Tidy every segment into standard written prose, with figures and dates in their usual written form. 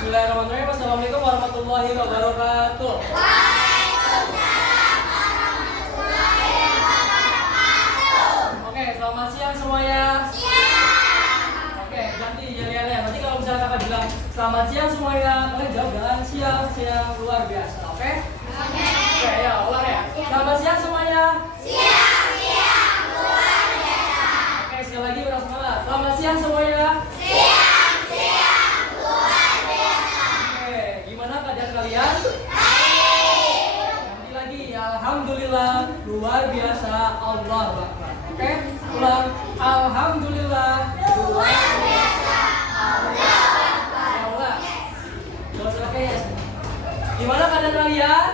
Bismillahirrahmanirrahim. Assalamualaikum warahmatullahi wabarakatuh. Waalaikumsalam warahmatullahi wabarakatuh. Oke, selamat siang semuanya. Siang. Oke, ganti jadiannya. Nanti kalau misalnya kakak bilang selamat siang semuanya, kalian jawab dengan siang, siang luar biasa. Oke? Oke, ya ulang ya. Selamat siang semuanya. Siang, siang luar biasa. Oke, sekali lagi ulang semangat. Selamat siang semuanya. Siang, siang luar biasa. Oke, gimana keadaan kalian? Baik. Nanti lagi, alhamdulillah luar biasa, Allahu Akbar. Oke, ulang. Alhamdulillah luar Biasa Allah Akbar. Ya ulang. Terus oke. Gimana keadaan kalian?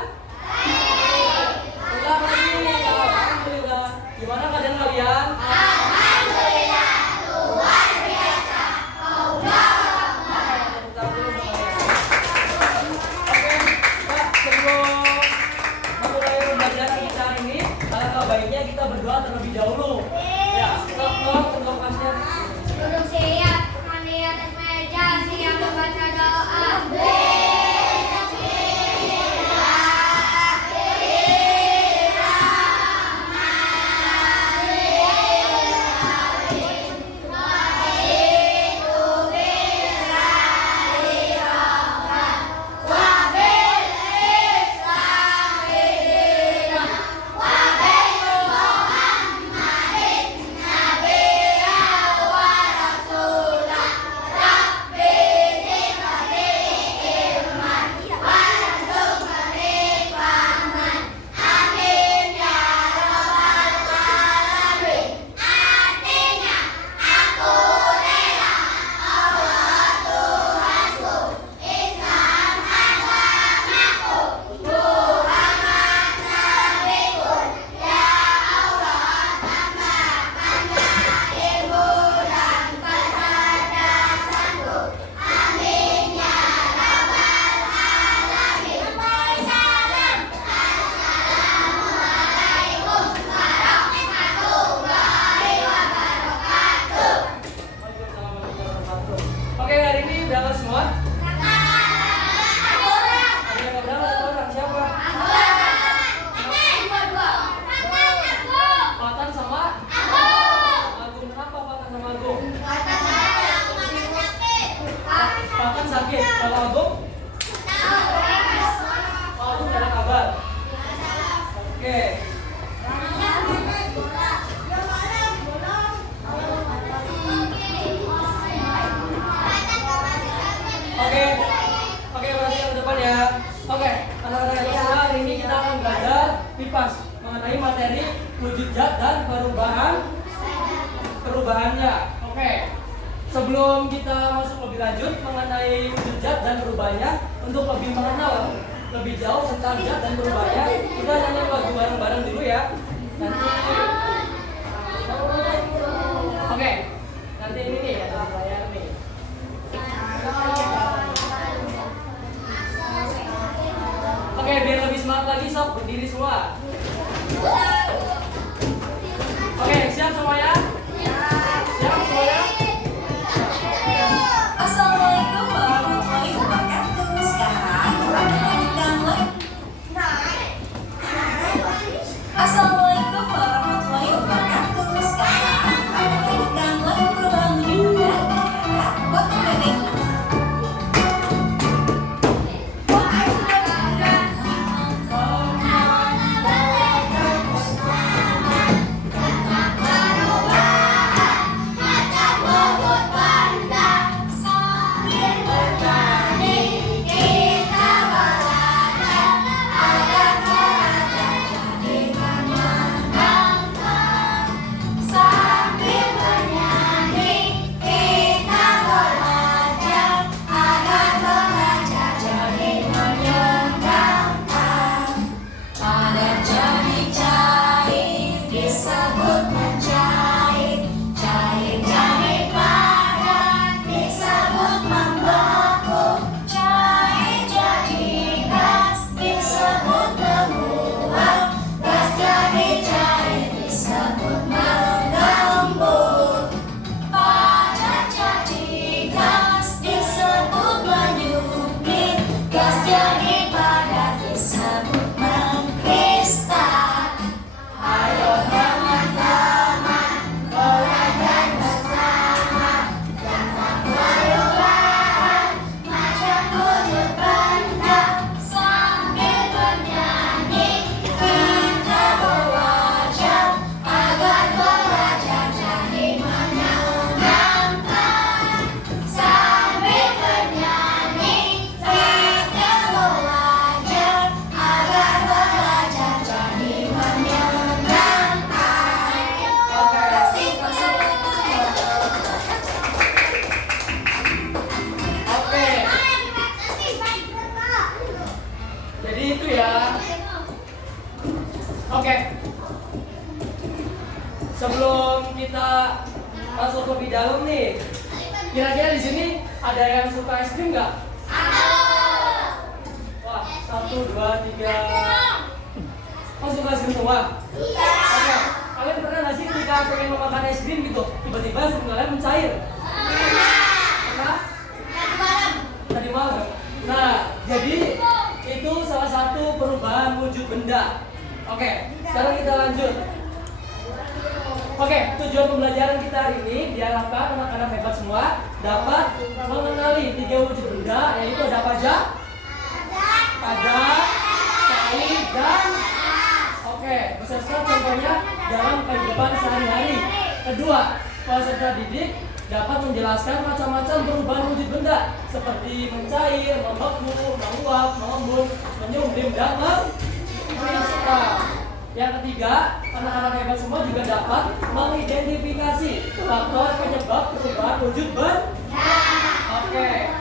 Ulang lagi. Alhamdulillah. Gimana keadaan kalian? Alhamdulillah luar biasa Allah Akbar. Oke, Pak, sebelum memulai pembelajaran kita hari ini, alangkah baiknya kita berdoa terlebih dahulu. Ya, tolong untuk pasien. Duduk siap, mandi atas meja, siap membaca doa. Oke, hari ini berangkat semua? Ada yang nggak berangkat satu orang, siapa? Fatan sama Agung. Kenapa Fatan sama Agung? Fatan sakit. Kalau Agung? Oh, Agung nggak ada kabar. Oke. Oke, berarti yang depan ya. Oke, anak-anak yang semua, hari ini kita akan belajar PIPAS mengenai materi wujud zat dan perubahannya. Oke, sebelum kita masuk lebih lanjut mengenai wujud zat dan perubahannya, untuk lebih mengenal lebih jauh tentang zat dan perubahannya, kita nyanyi lagu bareng-bareng dulu ya. Nanti, oke, nanti ini nih ya, layar nih. Oke, biar lebih semangat lagi sob, berdiri semua. Oke, siap semuanya? Siap semuanya? Assalamualaikum warahmatullahi wabarakatuh. Sekarang kita lanjutkan lagi. Assalamualaikum warahmatullahi wabarakatuh. Sekarang kita lanjutkan lagi perubahan wujud dan foto bebek. Alhamdulillah masuk lebih dalam nih. Kira-kira di sini ada yang suka es krim nggak? Wah, 1, 2, 3. Oh, suka es krim semua? Oke. Kalian pernah nggak sih ketika pengen memakan es krim gitu, tiba-tiba es krim kalian mencair? Pernah? Tadi malam. Nah, jadi itu salah satu perubahan wujud benda. Oke, sekarang kita lanjut. Oke, tujuan pembelajaran kita hari ini diharapkan anak-anak hebat semua dapat mengenali 3 wujud benda, yaitu ada apa aja? Padat, cair, dan oke, beserta contohnya dalam kehidupan sehari-hari. Kedua, peserta didik dapat menjelaskan macam-macam perubahan wujud benda seperti mencair, membeku, menguap, mengembun, menyumblim, dan mengkristal. Yang ketiga, anak-anak hebat semua juga dapat mengidentifikasi faktor penyebab perubahan wujud benda. Oke.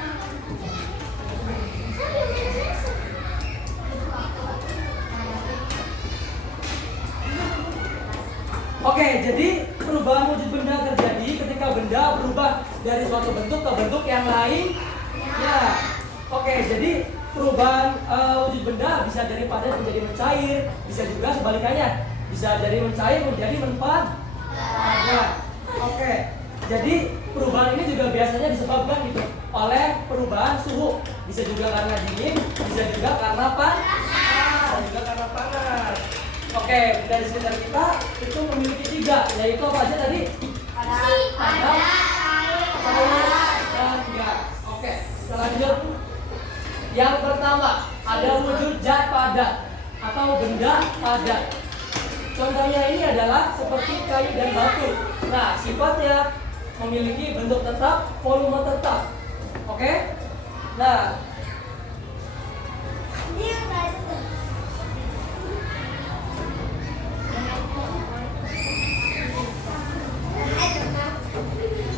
Oke, jadi perubahan wujud benda terjadi ketika benda berubah dari suatu bentuk ke bentuk yang lain. Ya. Oke, jadi perubahan wujud benda bisa dari padat menjadi mencair, bisa juga sebalikannya, bisa dari mencair menjadi padat. Oke, jadi perubahan ini juga biasanya disebabkan gitu oleh perubahan suhu, bisa juga karena dingin, bisa juga karena panas. Oke, benda di sekitar kita itu memiliki 3, yaitu apa aja tadi? Padat, cair, dan gas. Oke, selanjut. Yang pertama, ada wujud zat padat atau benda padat. Contohnya ini adalah seperti kayu dan batu. Nah, sifatnya memiliki bentuk tetap, volume tetap. Oke? Nah,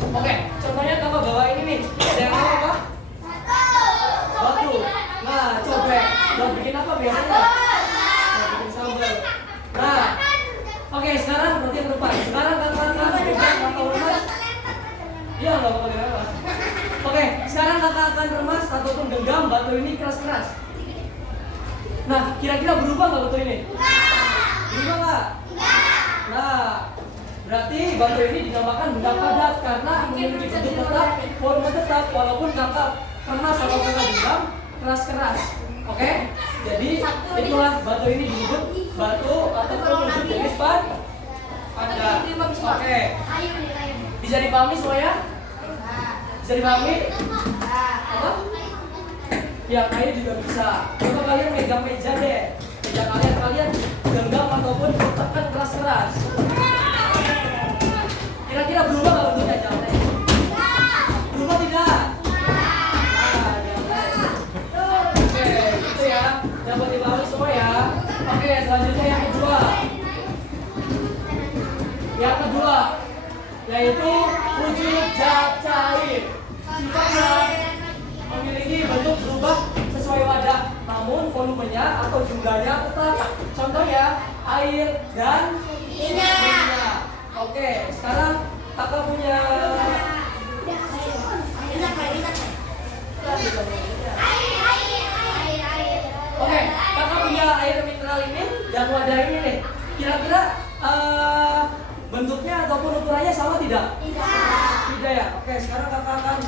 oke, contohnya kakak bawa ini nih. Ini ada yang apa? Batu. Nah, cobek. Buat bikin apa biasanya? Buat bikin sambal. Nah, oke, sekarang berarti yang depan. Sekarang kakak pegang atau remas. Iya, nggak bakal diremas. Oke, sekarang kakak akan remas ataupun genggam batu ini keras-keras. Nah, kira-kira berubah nggak batu ini? Berubah nggak? Nah, berarti batu ini dinamakan benda padat karena memiliki bentuk tetap, volume tetap, walaupun kakak remas atau kakak genggam keras-keras. Oke? Jadi itulah batu ini disebut batu ataupun wujud jenis padat. Oke. Bisa dipahami semuanya? Bisa dipahami? Apa? Ya, kayu juga bisa. Coba kalian megang meja deh. Meja kalian genggam ataupun tekan keras-keras. Kira-kira berubah nggak bentuknya jalannya? Berubah tidak? Oke, gitu ya. Dapat dipahami semua ya. Oke, selanjutnya yang kedua. Yang kedua, yaitu wujud zat cair. Sifatnya memiliki bentuk berubah sesuai wadah, namun volumenya atau jumlahnya tetap. Contohnya air dan minyak. Oke, sekarang kakak punya Oke, kakak punya air mineral ini dan wadah ini nih. Kira-kira bentuknya ataupun ukurannya sama tidak? Tidak ya. Oke, sekarang kakak akan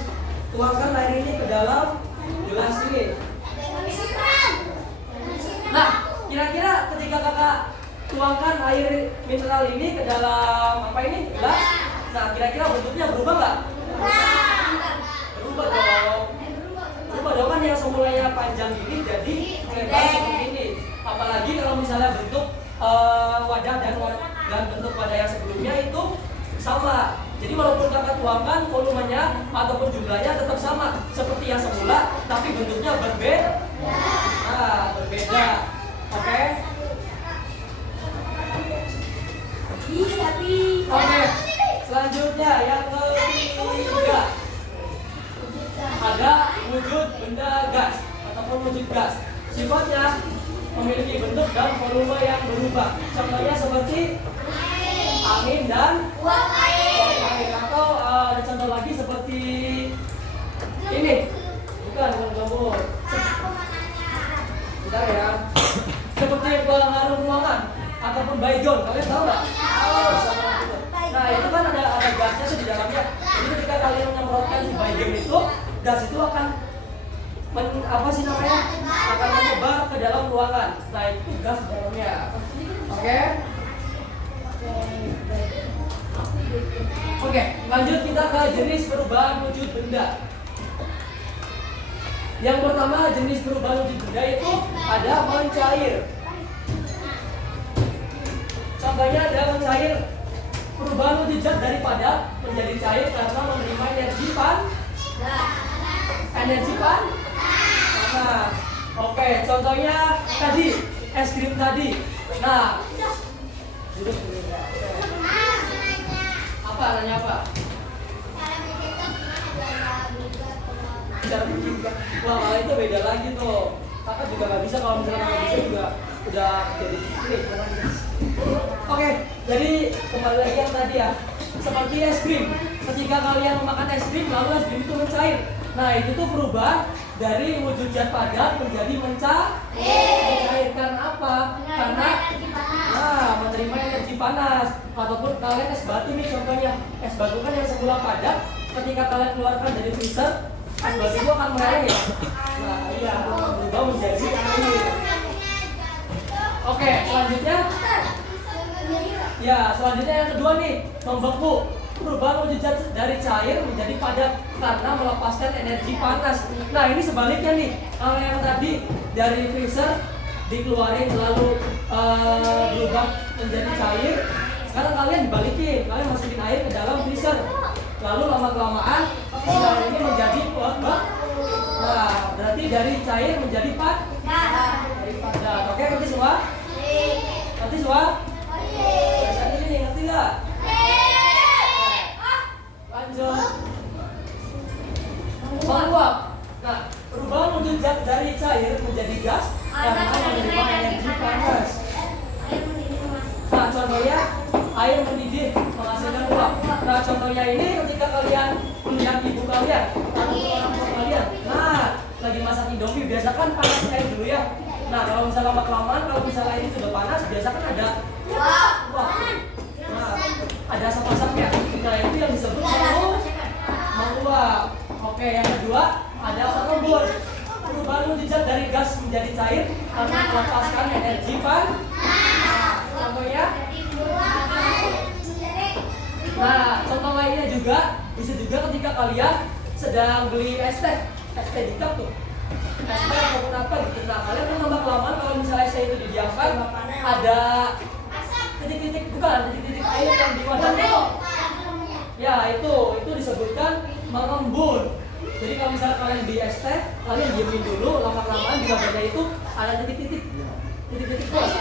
tuangkan air ini ke dalam gelas ini. Nah, kira-kira ketika kakak tuangkan air mineral ini ke dalam apa ini? Gelas. Nah, kira-kira bentuknya berubah nggak? Berubah dong. Berubah dong, kan yang semulanya panjang ini jadi lebar seperti ini. Apalagi kalau misalnya bentuk wadah dan bentuk wadah yang sebelumnya itu sama. Jadi walaupun kakak tuangkan volumenya ataupun jumlahnya tetap sama seperti yang semula, tapi bentuknya berbeda. Nah, berbeda. Oke? Oke. Selanjutnya yang ketiga. Ada wujud benda gas ataupun wujud gas. Sifatnya memiliki bentuk dan volume yang berubah. Contohnya seperti angin dan uap air atau ada contoh lagi seperti ini. Bukan gambar. Bentar ya. Seperti pengaruh ruangan ataupun baygon, kalian tahu nggak? Nah itu kan ada gasnya tuh di dalamnya. Jadi ketika kalian menyemprotkan si baygon itu, gas itu akan akan menyebar ke dalam ruangan. Nah itu gas di dalamnya. Oke? Oke, lanjut kita ke jenis perubahan wujud benda. Yang pertama jenis perubahan wujud benda itu ada mencair. Contohnya ada mencair. Perubahan wujud zat dari padat menjadi cair karena menerima energi panas. Nah, oke, contohnya tadi es krim tadi. Nah, duduk dulu ya. Apa nanya apa? Cara bikin. Wah, itu beda lagi tuh. Kakak juga nggak bisa, kalau misalnya nggak bisa juga udah jadi ini. Oke, jadi kembali lagi yang tadi ya. Seperti es krim. Ketika kalian memakan es krim, lalu es krim itu mencair. Nah, itu tuh berubah dari wujud zat padat menjadi mencair. Karena apa? Karena menerima energi panas. Ataupun kalian es batu nih contohnya. Es batu kan yang semula padat, ketika kalian keluarkan dari freezer, es batu itu akan meleleh ya. Nah, iya, berubah menjadi air. Oke, selanjutnya. Ya, selanjutnya yang kedua nih, membeku. Perubahan wujud zat dari cair menjadi padat karena melepaskan energi panas. Nah, ini sebaliknya nih. Kalau yang tadi dari freezer dikeluarin lalu berubah menjadi cair, sekarang kalian dibalikin, kalian masukin air ke dalam freezer. Lalu lama-kelamaan cair ini menjadi padat. Nah, berarti dari cair menjadi padat. Oke, ngerti semua? Ngerti semua? Ini ngerti nggak? Lanjut. Menguap. Nah, perubahan wujud zat dari cair menjadi gas karena menerima energi panas. Nah, contohnya air mendidih menghasilkan uap. Nah, contohnya ini ketika kalian melihat ibu kalian atau orang tua kalian, nah, lagi masak Indomie, biasa kan panas air dulu ya. Nah, kalau misalnya lama-kelamaan, kalau misalnya air itu udah panas, biasa kan ada uap. Nah, ada asap-asapnya. Nah, itu yang disebut menguap. Oke, yang kedua ada mengembun. Perubahan wujud zat dari gas menjadi cair karena melepaskan energi panas. Contohnya, nah, contoh lainnya juga bisa juga ketika kalian sedang beli es teh di cup tuh, es teh ataupun apa gitu. Nah, kalian kan lama-kelamaan kalau misalnya es teh itu didiamkan, ada titik-titik air yang di wadahnya. Ya, itu disebutkan mengembun. Jadi kalau misalnya kalian beli es teh, kalian diemin dulu, lama-kelamaan di wadahnya itu ada titik-titik bos.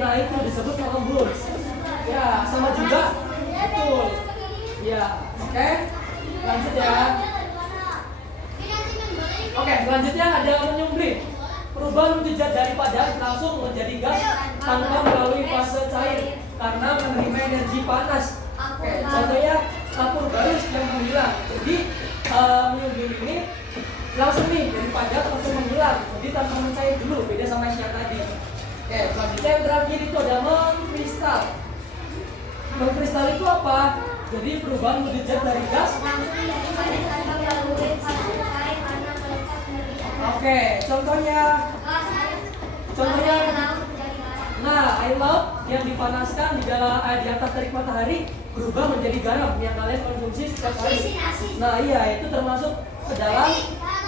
Nah, itu disebut mengembun. Ya, sama juga betul. Ya, oke. Lanjut ya. Oke, selanjutnya ada menyumbling. Perubahan wujud zat dari padat langsung menjadi gas tanpa melalui fase cair karena menerima energi panas. Oke, contohnya kapur barus yang menghilang. Jadi menyumbling ini langsung nih dari padat langsung menghilang. Jadi tanpa mencair dulu, beda sama yang tadi. Oke, selanjutnya yang terakhir itu ada mengkristal. Mengkristal itu apa? Jadi perubahan wujud zat dari gas. Oke, contohnya, nah, air laut yang dipanaskan di atas terik matahari berubah menjadi garam yang kalian konsumsi setiap hari. Nah, iya, itu termasuk ke dalam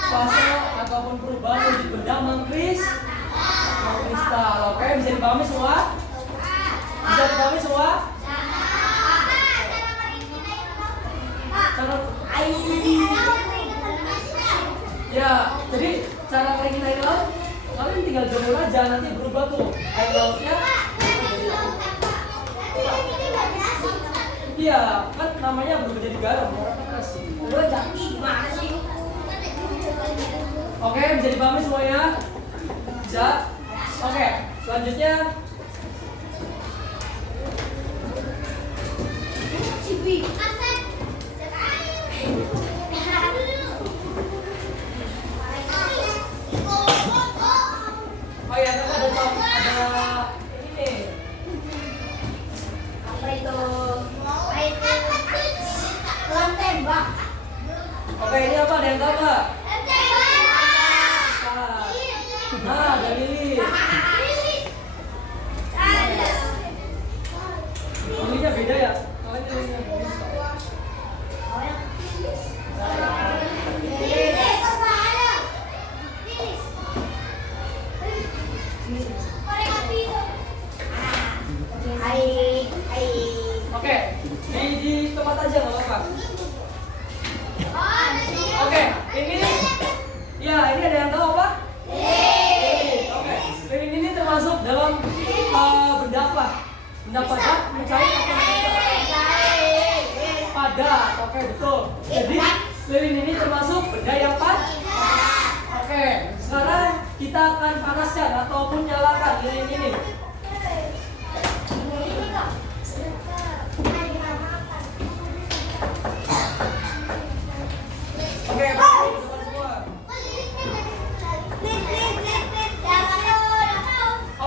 fase ataupun perubahan wujud benda mengkristal. Oke, bisa dipahami semua? Bisa dipahami semua? Ya, jadi cara keringin air laut, kalian tinggal jemur aja, nanti berubah tuh air lautnya. Iya, kan namanya berubah jadi garam, Oke, bisa dipahami semuanya? Bisa? Oke, selanjutnya Benda padat mencair atau padat. Oke, betul. Jadi lilin ini termasuk benda yang padat. Oke, sekarang kita akan panaskan ataupun nyalakan lilin ini. Oke, semua.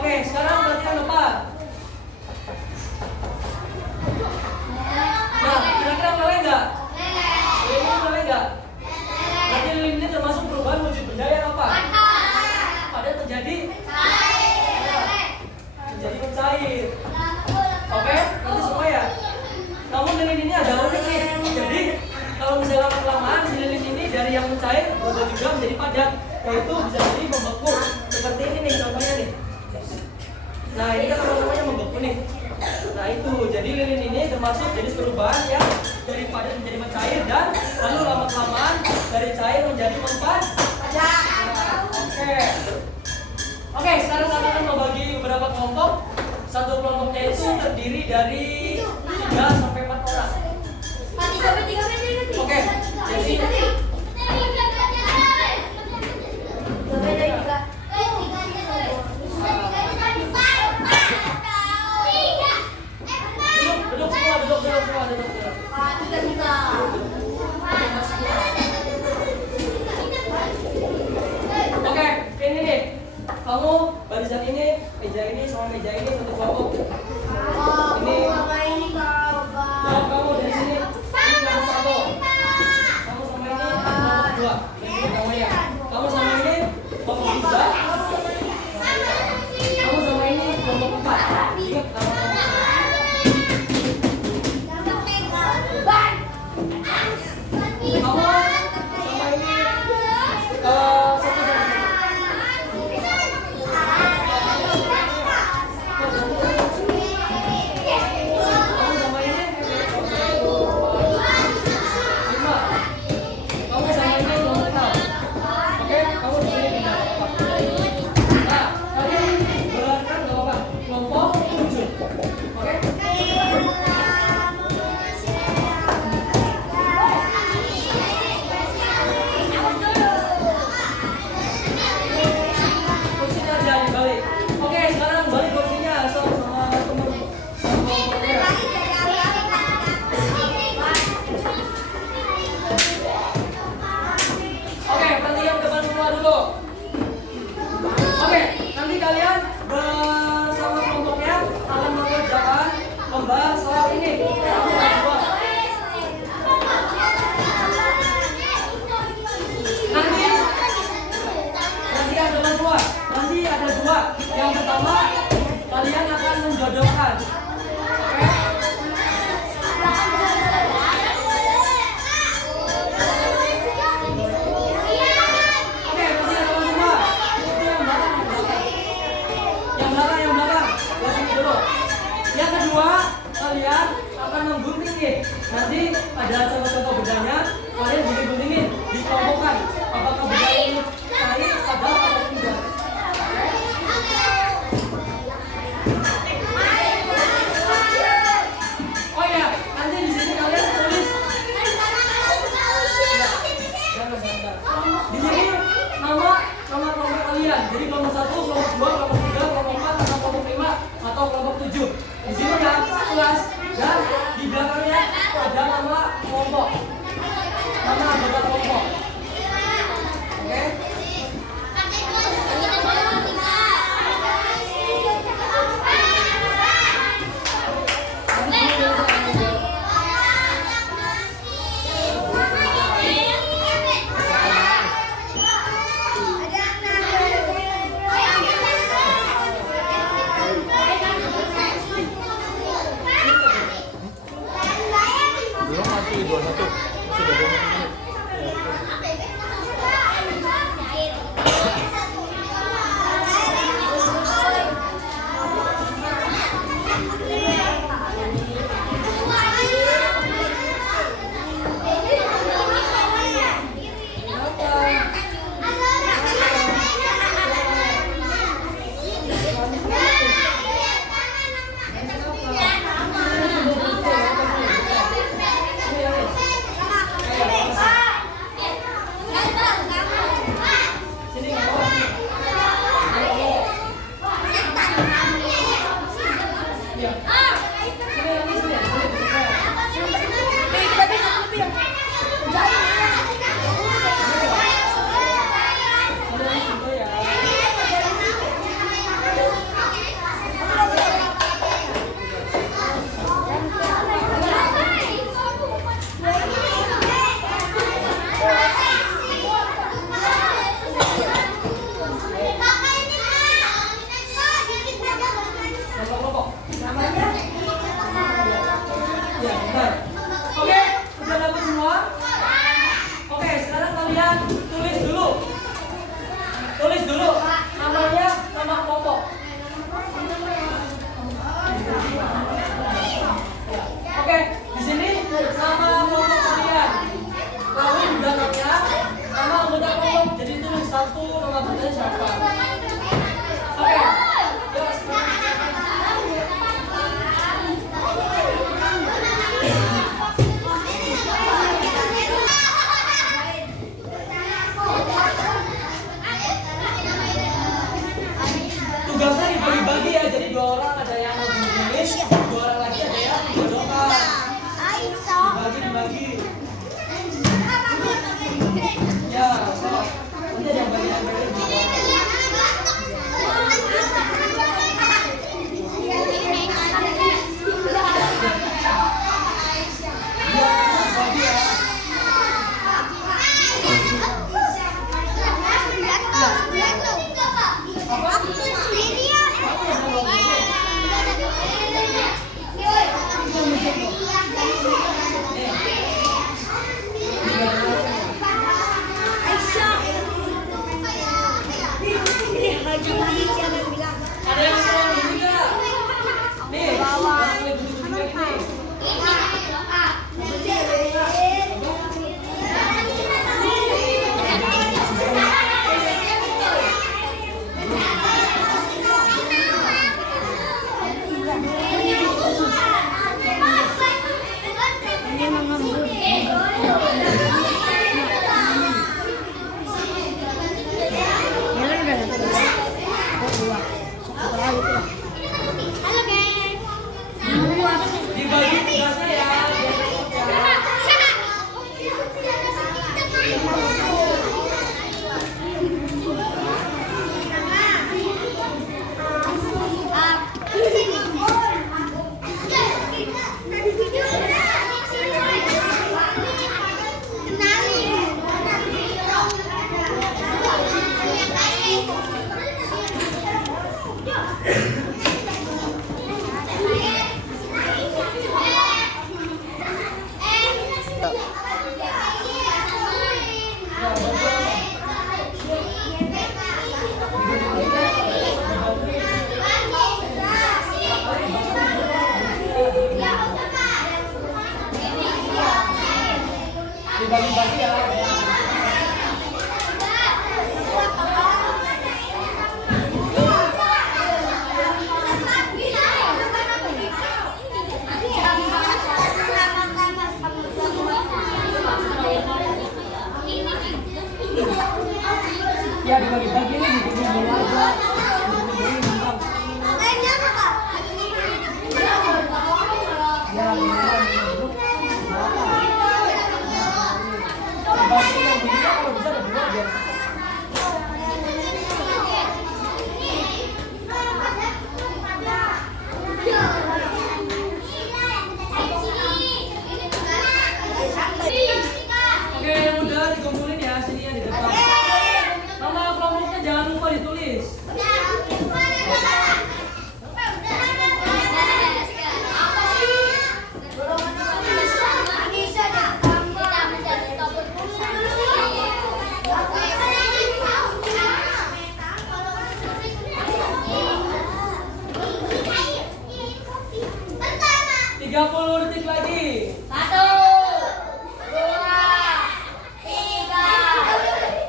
Oke, sekarang perhatikan depan. Nah, kira-kira boleh nggak? Lilin ini boleh nggak? Berarti lilin ini termasuk perubahan wujud benda yang apa? Pada terjadi mencair. Oke, nanti semua ya. Namun lilin ini ada unik nih. Jadi kalau misalnya lama-kelamaan si lilin ini dari yang mencair berubah juga menjadi padat, yaitu bisa jadi membeku. Seperti ini nih contohnya nih. Nah ini kan namanya membeku nih. Nah itu, jadi lilin ini termasuk jenis perubahan yang dari padat menjadi mencair dan lalu lama-kelamaan dari cair menjadi mempan. Oke, sekarang kami akan membagi beberapa kelompok. Satu kelompoknya itu terdiri dari 3 sampai 4 orang. Oke, jadi duduk semua. Oke, ini nih. Kamu barisan ini, meja ini sama meja ini satu kelompok. Ini kamu dari sini. Ini kelompok 1. Kamu sama ini kelompok 2. Ini namanya. Kamu sama ini kelompok 3. Kamu sama ini kelompok 4. Ingat nama kelompok. Kamu sama ini yang pertama, kalian akan menjodohkan. Oke, perhatikan teman-teman. Yang belakang. Lihat sini dulu. Yang kedua, kalian akan menggunting nih. Nanti ada contoh-contoh bedanya. Kalian gunting-guntingin, dikelompokkan. Apakah beda ini cair, padat atau tidak? Oh iya, nanti di sini kalian tulis. Di sini nama kelompok kalian. Jadi kelompok 1, kelompok 2, kelompok 3, kelompok 4, atau kelompok 5, atau kelompok 7. Di sini ya kelas dan di belakangnya ada nama kelompok. Nama anggota kelompok. Oke? Belum Ada yang mau juga? Nih, bawa. Dibagi tugasnya ya. Dibagi-bagi ya. Ya dibagi-bagi nih, dibagi aja. Ya, dibagi yang begini kalau bisa ada dua biar. Oke, yang udah dikumpulin ya, sini yang di depan. Nama kelompoknya jangan lupa ditulis. Tiga 30 detik lagi. 1, 2, 3, 4, 5,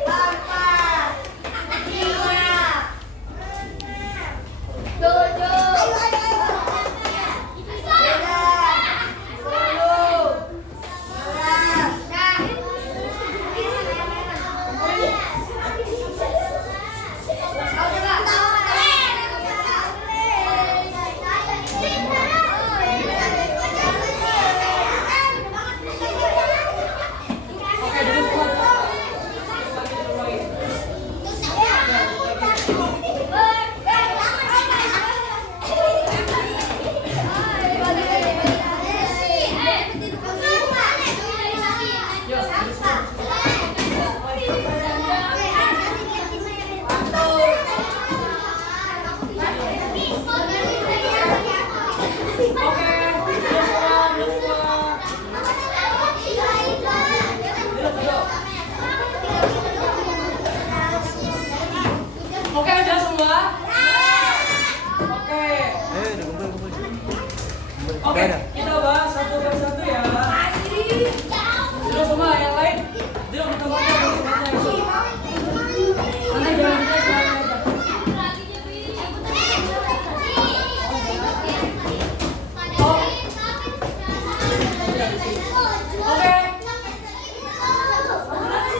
Oke, jadi buat Oke, udah semua? Oke. Oke, kita bahas satu persatu ya. Sudah semua, yang lain duduk di tempatnya, duduk di tempatnya itu. Nanti jangan kita selalu aja. Oke.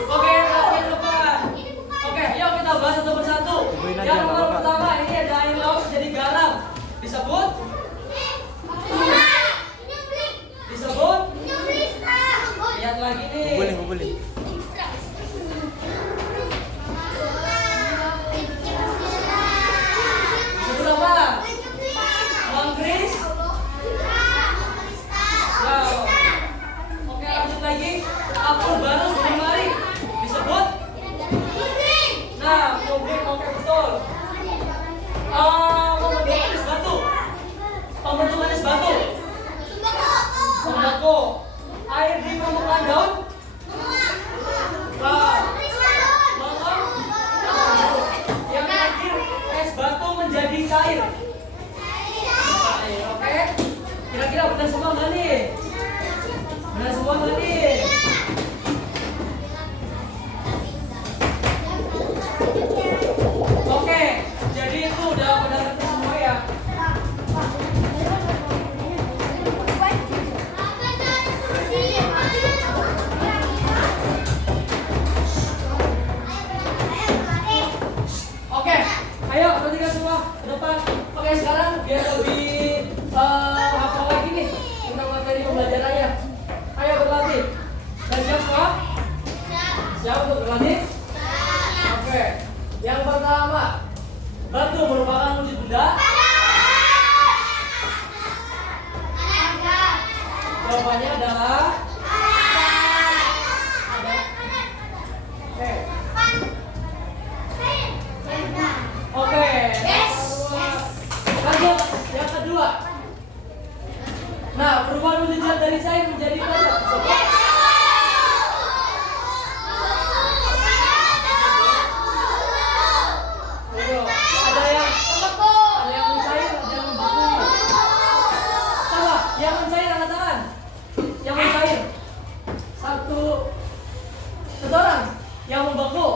Oke, kaki depan. Oke, yuk kita bahas satu persatu. Yang nomor pertama ini ada air laut jadi garam. Disebut? Disebut? Lihat lagi nih. Boleh. Disebut apa? Manggris? Wow. Oke, lanjut lagi. Apel baru di lemari. Disebut? Nah, publik, oke betul. Pembentukan es batu. Pembentukan es batu. Sembako. Air di permukaan daun. Nah, yang terakhir Ayo, perhatikan semua ke depan. Oke, sekarang biar lebih hafal lagi nih tentang materi pembelajarannya. Ayo berlatih. Dan siap semua? Siap untuk berlatih? Oke. Yang pertama, batu merupakan wujud benda. Jawabannya adalah ada. Oke. Oke. Lanjut yang kedua. Nah, perubahan wujud zat dari cair menjadi padat. Ada yang mencair, ada yang membeku. Coba, yang mencair angkat tangan. Yang mencair. Satu orang. Yang membeku.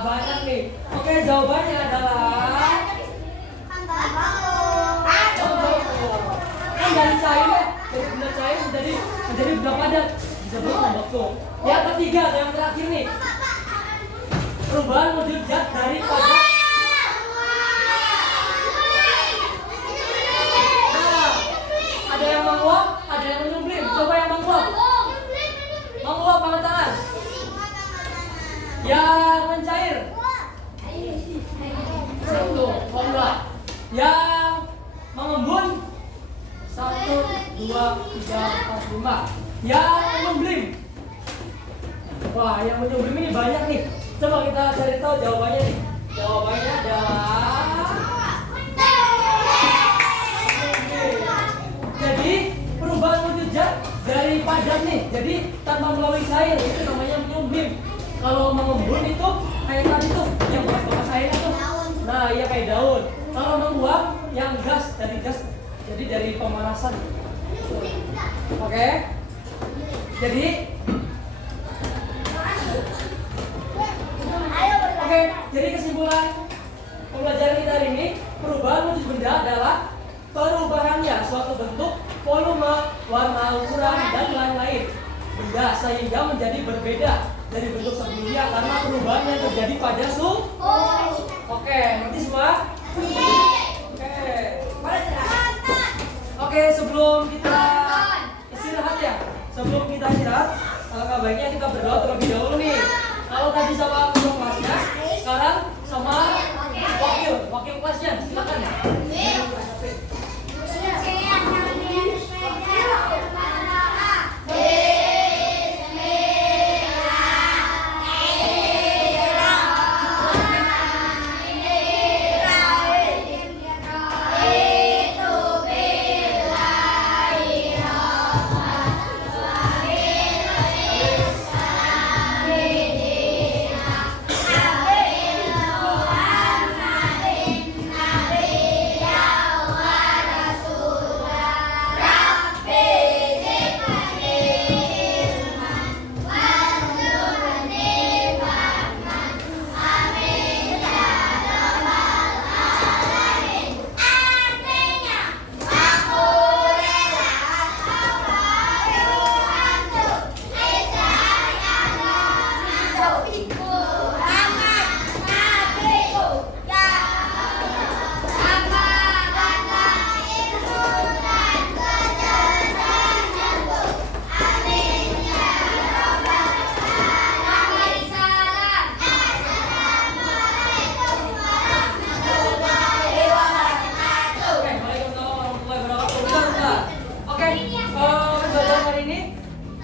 Banyak nih. Oke, jawabannya adalah kan dari cair ya, dari benda cair menjadi benda padat, disebut membeku. Yang ketiga atau yang terakhir nih, perubahan wujud zat dari padat. Nah, ada yang menguap, ada yang menyublim. Coba yang menguap. Menguap angkat tangan. Yang mencair. Satu, enggak. Yang mengembun. 1, 2, 3, 4, 5. Yang menyublim. Wah, yang menyublim ini banyak nih. Coba kita cari tahu jawabannya nih. Jawabannya adalah jadi perubahan wujud zat dari padat nih. Jadi tanpa melalui cair itu namanya menyublim. Kalau mengembun itu kayak tadi tuh yang bekas airnya tuh. Nah, iya kayak daun. Kalau menguap yang gas dari gas. Jadi dari pemanasan. Oke. Jadi jadi kesimpulan pembelajaran kita hari ini, perubahan wujud benda adalah perubahannya suatu bentuk, volume, warna, ukuran, dan lain-lain benda sehingga menjadi berbeda dari bentuk sebelumnya karena perubahan yang terjadi pada suhu. Oke, ngerti semua? Oke, sebelum kita istirahat ya, alangkah baiknya kita berdoa terlebih dahulu nih. Kalau tadi sama ketua kelasnya, sekarang sama wakil kelasnya, silakan.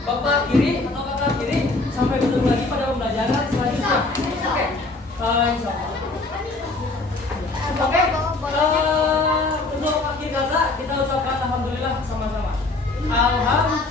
Bapak kiri atau kakak kiri sampai bertemu lagi pada pembelajaran selanjutnya. Oke, insya Allah. Oke, untuk kaki kakak kita ucapkan alhamdulillah sama-sama. Alhamdulillah.